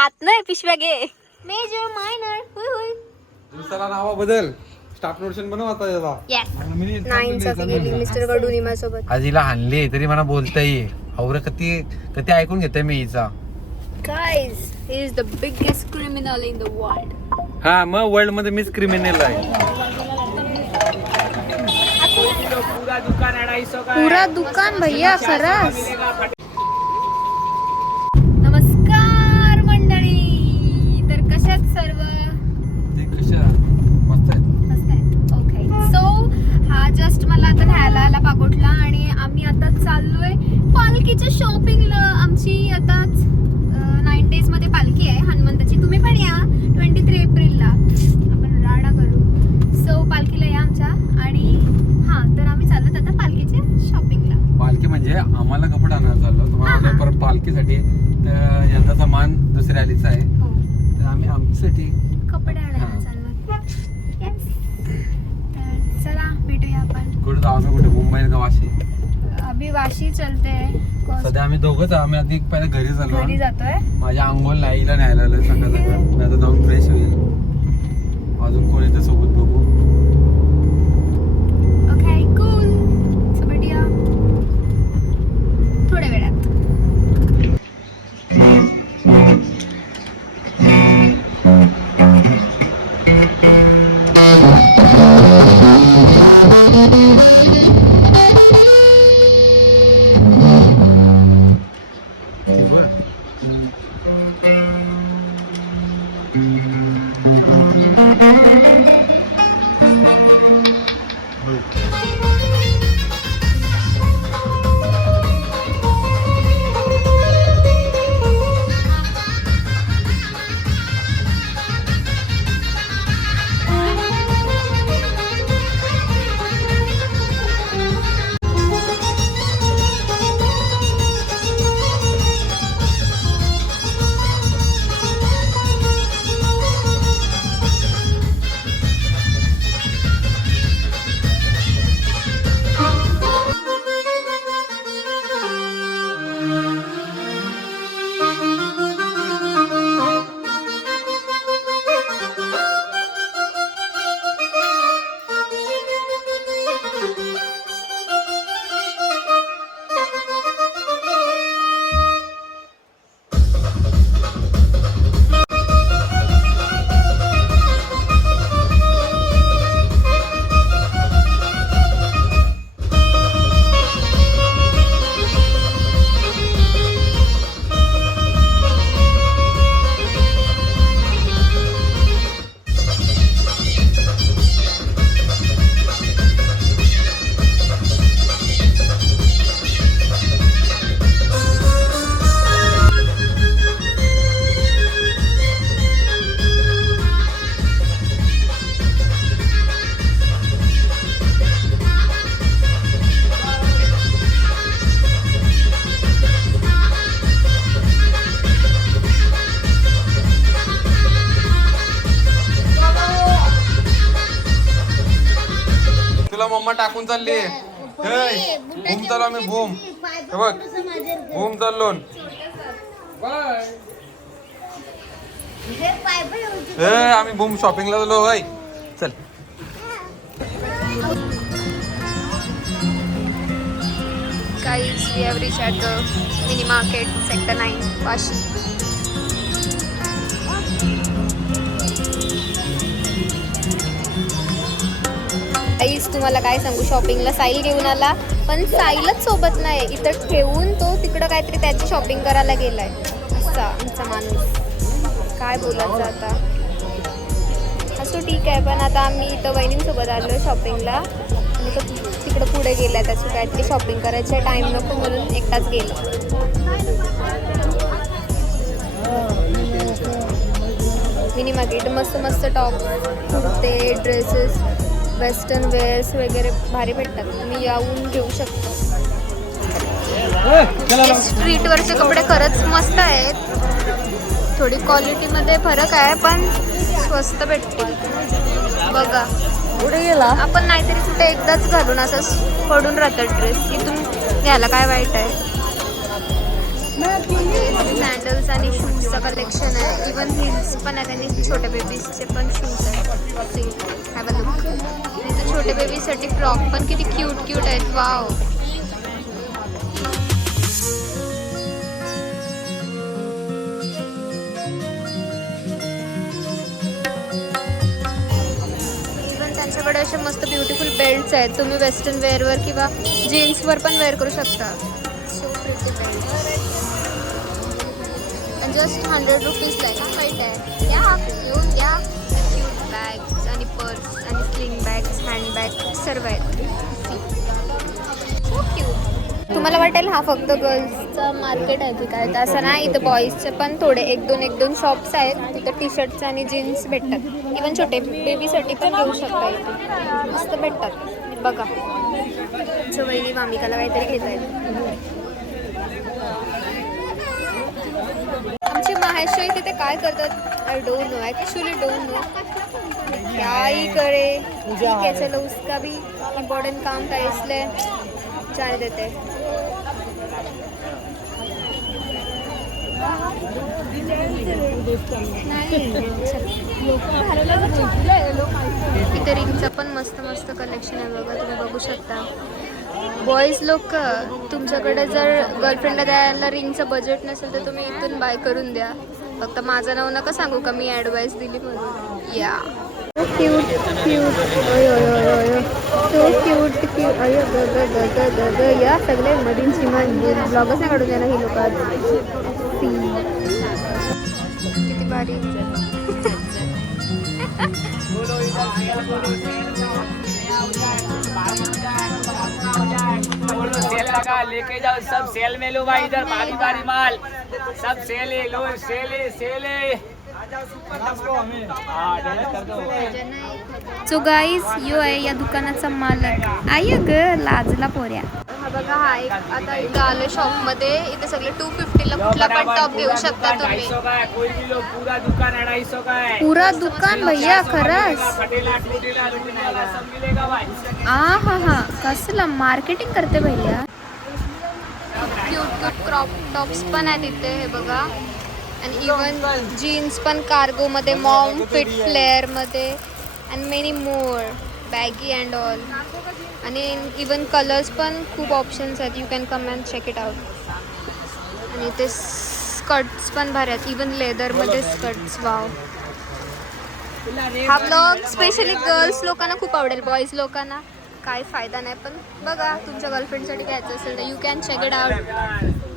हात नाही पिशव्या घे. मेजर मायनर दिवसाला नावा बदल. स्टाफ नोटेशन बनव आता याला. येस नाईन गेली मिस्टरकडून सोबत आज हिला हाणली तरी मला बोलता ये और कधी कधी ऐकून घेते मी हिचा. Biggest criminal in the world. हा मग वर्ल्डमध्ये मिस क्रिमिनल आहे. पुरा दुकान भैया खरंच नमस्कार मंडळी तर कशात सर्व ते कशा मस्त आहे मस्त आहे ओके सो हा जस्ट मला आता न्यायला आला पाकोटला आणि आम्ही आता चाललोय पालखीच्या शॉपिंगला आमची आताच नाईन डेजमध्ये पालखी आहे. हनुमंताची. तुम्ही पण या. ट्वेंटी थ्री एप्रिलला. आपण राडा करू. सो पालखीला या आमच्या. आणि हा तर आम्ही चाललो आता पालखीच्या शॉपिंगला पालखी म्हणजे आम्हाला कपडे आणायला चाललो. तुम्हाला हा. परत पालखीसाठी तर यंदाचा मान दुसऱ्या आलीचा आहे. हो. तर आम्ही आमच्यासाठी कपडे आणायला. चाललो तर चला भेटूया आपण. कुठे जाऊ कुठे? मुंबईला का वाशी? अभि वाशी चलते. सध्या आम्ही दोघंच. आम्ही आधी पहिले घरी घरी चाललो जातोय. माझ्या अंघोळ नाईला न्यायला आलं सकाळ सकाळ. मी आता जाऊन फ्रेश होईल. तुला मम्मा टाकून चालली बूम चालू आम्ही बूम हे बघ बूम चाललो हे आम्ही बूम शॉपिंगला चाललो होय चल Guys, we have reached at the mini market, sector 9, Vashi. Please तुम्हाला काय सांगू? शॉपिंगला साईल घेऊन आला. पण साईलच सोबत नाही इथं ठेवून तो तिकडं काहीतरी त्याची शॉपिंग करायला गेलाय. असा आमचा माणूस. काय बोलायचं आता? असो ठीक आहे. पण आता आम्ही इथं वहिनींसोबत आलो शॉपिंगला आणि तो तिकडं पुढे गेला त्याचं काहीतरी शॉपिंग करायचं टाईम नको म्हणून एकटाच गेला. मिनी मार्केट मस्त मस्त टॉप कुर्ते ड्रेसेस वेस्टर्न वेअर्स वगैरे भारी भेटतात. तुम्ही येऊन घेऊ शकता. स्ट्रीटवरचे कपडे खरंच मस्त आहेत. थोडी क्वालिटीमध्ये फरक आहे पण स्वस्त भेटतील. बघा. पुढे गेला? आपण नाहीतरी कुठे एकदाच घालून असं पडून राहतं ड्रेस इथून घ्यायला काय वाईट आहे? सँडल्स आणि शूजचं कलेक्शन आहे. इवन हिल्स पण आहे आणि छोट्या बेबीजचे पण शूज आहेत. छोट्या बेबीसाठी फ्रॉक पण किती क्यूट क्यूट आहेत वाव त्यांच्याकडे असे मस्त ब्युटिफुल बेल्ट्स आहेत. तुम्ही वेस्टर्न वेअरवर किंवा जीन्सवर पण वेअर करू शकता. बेल्ट जस्ट हंड्रेड रुपीज़ आहे वाईट आहे सर्व आहेत. क्यूट तुम्हाला वाटेल हा फक्त गर्ल्सचा मार्केट आहे की काय तर असं नाही इथं बॉईजचे पण थोडे एक दोन एक दोन शॉप्स आहेत. तिथं टी शर्ट्स आणि जीन्स भेटतात. इवन छोटे बेबीसाठी पण घेऊ शकता इथे. मस्त भेटतात. बघा. वहिनी मामिकाला काहीतरी घेता येईल आमची माहेश्वरी तिथे काय करतात? I don't know actually don't know क्या ही करे। ठीक है चलो उसका भी इम्पोर्टेंट काम था इसलिए जाने देते। हैं। इथे रिंगचं पण मस्त मस्त कलेक्शन आहे बघा तुम्ही बघू शकता. बॉईज लोक तुमच्याकडे जर गर्लफ्रेंडला द्यायला रिंगचं बजेट नसेल तर तुम्ही इथून बाय करून द्या. फक्त माझं नाव नका सांगू का मी ॲडवाईस दिली म्हणून. या cute cute so cute cute अयो ग ग ग ग ग ग या सगळे मधीन श्रीमान ब्लॉगच काढून ना ही लोक आज किती भारी सेल लगा लेके जाओ सब सेल में लो भाई इधर बारी बारी माल. सब सेल लो, सेल सेल सो गाईज यो आहे या दुकानाचा मालक. आय ग लाजला पोऱ्या. हा बघा हा एक आता इथं आलो शॉपमध्ये. इथे सगळे टू फिफ्टीला कुठला पण टॉप घेऊ शकता तुम्ही. है पूरा दुकान है भैया खरंच. आ हा. हा कसलं मार्केटिंग करते भैया. क्यूट क्यूट क्रॉप टॉप्स पण आहेत इथे हे बघा. आणि इवन जीन्स पण कार्गोमध्ये mom fit फ्लेअरमध्ये and many more baggy and all आणि इवन कलर्स पण खूप ऑप्शन्स आहेत. You can come and check it out आणि इथे स्कर्ट्स पण भारी आहेत. इवन लेदरमध्ये स्कर्ट्स वाव हा ब्लॉग स्पेशली गर्ल्स लोकांना खूप आवडेल. बॉईज लोकांना काय फायदा नाही. पण बघा तुमच्या गर्लफ्रेंडसाठी घ्यायचं असेल तर you can check it out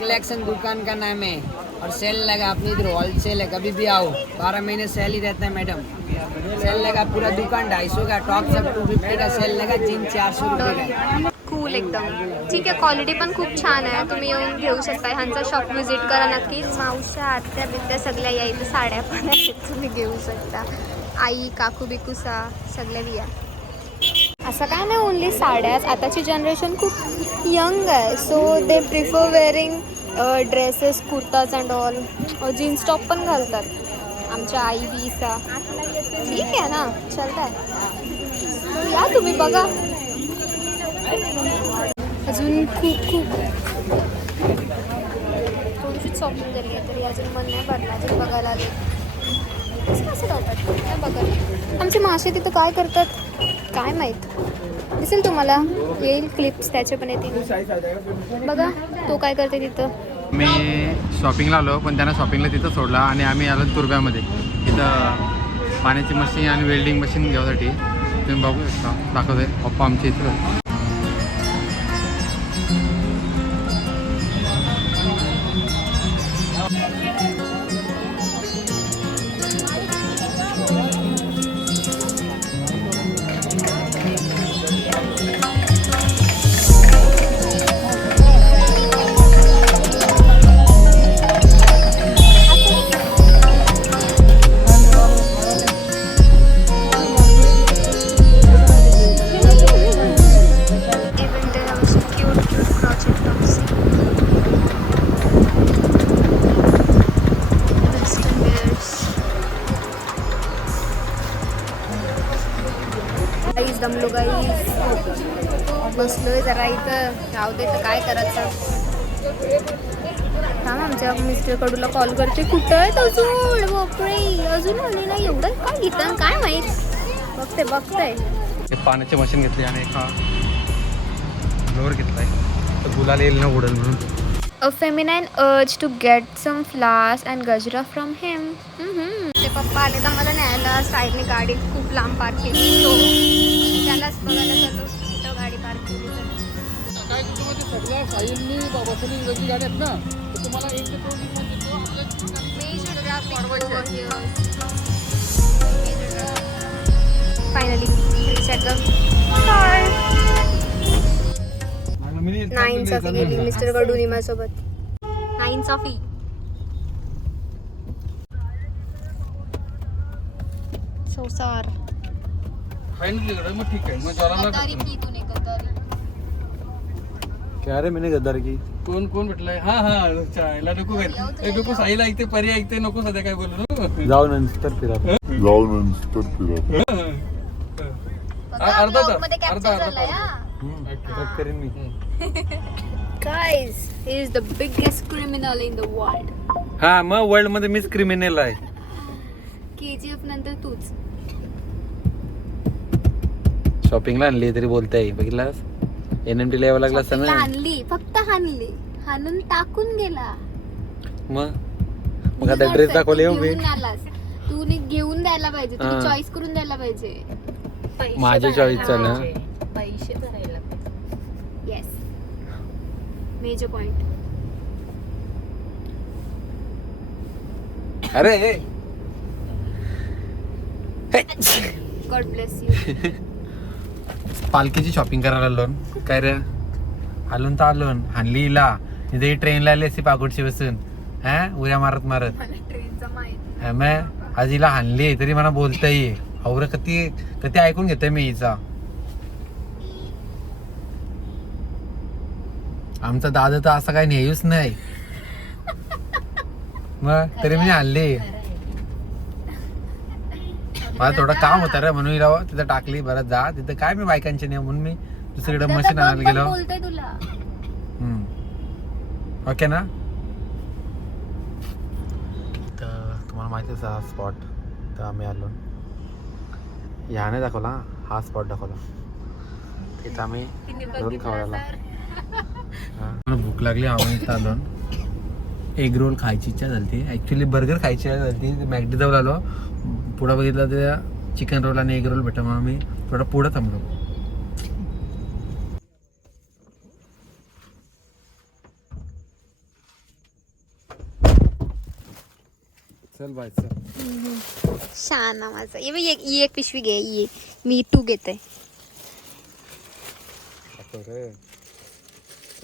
collection दुकान का नाम है और सेल लगा अपनी इधर होलसेल है। कभी भी आओ। बारह महीने सेल ही रहता है मैडम। सेल लगा पूरा दुकान ढाई सौ का टॉप सब टू फिफ्टी का सेल लगा जीन चार सौ रुपये का। कूल एकदम। ठीक आहे क्वालिटी पण खूप छान आहे. तुम्ही येऊन घेऊ शकता ह्यांचा शॉप व्हिजिट करा नक्कीच. मावश्या आत्या बित्या सगळ्या या इथे साड्या पण आहेत. तुम्ही घेऊ शकता. आई काकू बिकूसा सगळ्या बिया असं काय नाही ओनली साड्याच. आताची जनरेशन खूप यंग आहे. So they prefer wearing dresses kurtas and all jeans top पण घालतात. आमच्या आई बीचा ठीक आहे ना? चलताय या तुम्ही बघा. अजून खूप खूप. थोडीशी शॉपिंग झाली आहे तरी अजून मन नाही भरला. अजून बघायला आले. कसं काय बघा आमचे मासे तिथं काय करतात? काय माहीत? दिसेल तुम्हाला. येईल क्लिप्स त्याचे पण येतील. बघा तो काय करते तिथं. मी शॉपिंगला आलो पण त्यांना शॉपिंगला तिथं सोडला आणि आम्ही आलो तुरब्यामध्ये तिथं पाण्याची मशीन आणि वेल्डिंग मशीन घ्यायसाठी. तुम्ही बघू शकता. दाखवते. पप्पा आमच्या इथं. बसलोय जरा इथं. राहू दे तर काय करायचं? थांब आमच्या मिस्टर कडूला कॉल करते. कुठं आहेत अजून? बापरे अजून आले नाही. एवढं काय घेतात काय माहीत? बघते बघते. हे पाण्याची मशीन घेतली आणि एका फ्लोअर घेतलाय. तर गुलाल येईल ना उडेल म्हणून. A feminine urge to get some flowers and gajra from him. ते पप्पा आले तर मला न्यायला. साईडने गाडी खूप लांब पार्क केली. तो. त्यालाच बघायला जातो. सगळ्या फाईलनी बसवली वेगळी गाडी आहेत ना तर तुम्हाला एक ते दोन म्हणजे car. नाईन चाफी गेली मिस्टर माझ्यासोबत नाईन संसार मग ठीक आहे. मग जरा गद्दारी की तूने गद्दारी क्या रे मैंने गद्दार की? कोण कोण भेटलाय? हा हा चायला नको ए, नको साईला ऐकते परी ऐकते नको सध्या काय बोलू. नको. जाऊ नंतर फिरा जाऊन नंतर फिरा अर्धा तास, मध्ये अर्धा- अर्धा हा. करेन मी. Guys, he is the biggest criminal in the world. हा मग वर्ल्डमध्ये मीच क्रिमिनल आहे. KGF नंतर तूच. शॉपिंगला आणली तरी बोलताय बघितलास? एन एम टी यावं लागलं असतं ना? आणली फक्त हाणली हाणून टाकून गेला. मग? मग आता ड्रेस दाखवले हो मी. घेऊन आलास. तू नी घेऊन द्यायला पाहिजे. तू हा. चॉईस करून द्यायला पाहिजे. माझ्या चॉईसचा ना? पैसे भरायला पाहिजे. येस मेजर पॉइंट अरे हे. गॉड ब्लेस यू पालखीची शॉपिंग करायला आलो. काय रे? आलोन तर आलोन. हाणली हिला. तिथे ट्रेनला आली असती पाकुडची बसून. हा? उड्या मारत मारत. हा, मग? आज हिला हाणली. तरी मला बोलता ये और कधी कधी ऐकून घेते मी हिचा. आमचा दादा तर असं काही नेयूच नाही. मग? तरी मी आणली मला थोडं काम होतं रे म्हणून हिला तिथं टाकली बरं जा. तिथं काय मी बायकांचे नाही म्हणून मी दुसरीकडे मशीन आणायला गेलो. बोलतोय तुला. हम्म. ओके ना? तर तुम्हाला माहितीच आहे हा स्पॉट तर आम्ही आलो. ह्याने दाखवला हा स्पॉट दाखवला. तिथं आम्ही रोल खावायला. हा. मला भूक लागली आम्ही इथं आलो. एग रोल खायची इच्छा झाली ॲक्च्युली बर्गर खायची इच्छा झाली मॅगडी जवळ आलो. पुढं बघितलं तर चिकन रोल आणि एग रोल भेटलं मग आम्ही थोडं पुढं थांबलो. चल बाय चल. शाना माझा. ये एक ही एक पिशवी घे ये. मी टू घेते.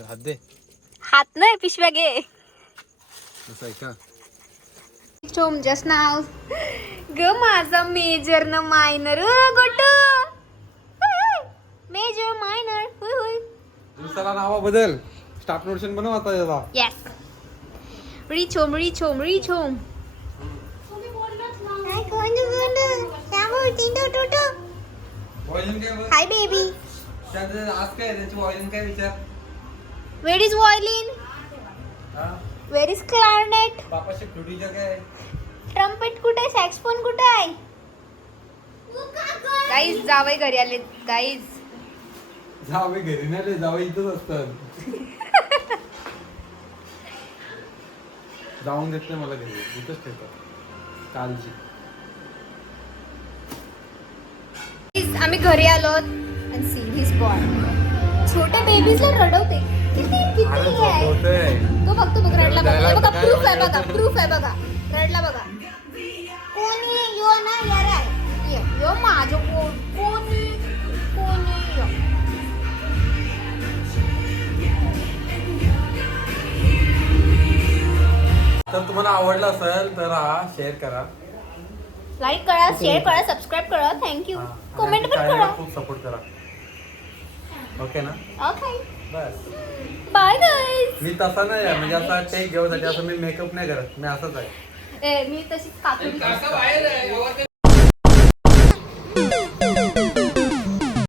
हात दे. हात नाही पिशव्या घे. असं का चोम जस्ट नाव ग माझा मेजर न मायनर गोटू मेजर मायनर हुय हुय दिवसाला नावा बदल. स्टाफ नोटेशन बनव आता याला येस रिचोम रिचोम रिचोम हाय बेबी आज काय त्याची वॉइलिंग काय विचार? Where is violin where is clarinet बापाशी फ्लुटीच्या काय ट्रम्पेट कुठे? सॅक्सफोन कुठे आहे? गाईज जावई घरी आले गाईज जावे घरी नाही रे जावे इथंच असतात. जाऊन देत नाही मला घरी इथंच ठेवतात. कालची. आम्ही घरी आलो आणि सी हिज बॉय छोट्या बेबीजला रडवते. किती किती आहे तो बघतो बघ रडला बघा. बघा प्रूफ आहे बघा प्रूफ आहे बघा. रडला बघा. कोणी यो ना यार आहे. ये, यो माझं कोण कोणी कोणी यो. तर तुम्हाला आवडलं असेल तर हा शेअर करा. लाईक करा शेअर करा सबस्क्राईब करा. थँक्यू कमेंट पण करा. खूप सपोर्ट करा. ओके ना? ओके बाय गाईज मी तसा नाही आहे म्हणजे असा टेक घेऊसाठी असं मी मेकअप नाही करत मी असंच आहे. मी काका बाहेर आहे